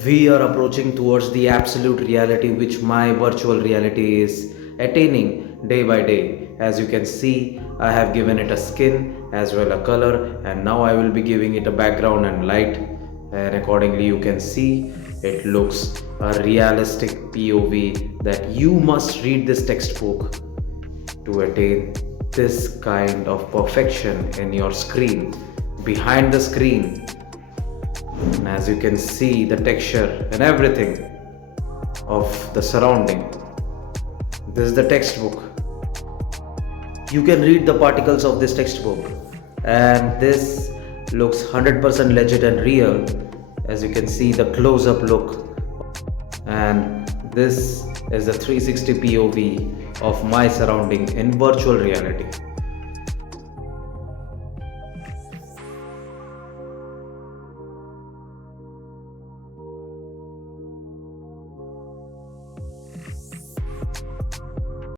We are approaching towards the absolute reality which my virtual reality is attaining day by day. As you can see, I have given it a skin as well a color, and now I will be giving it a background and light, and accordingly you can see it looks a realistic POV that you must read this textbook to attain this kind of perfection in your screen. Behind the screen, and as you can see the texture and everything of the surrounding, this is the textbook. You can read the particles of this textbook, and this looks 100% legit and real. As you can see the close-up look, and this is the 360 POV of my surrounding in virtual reality.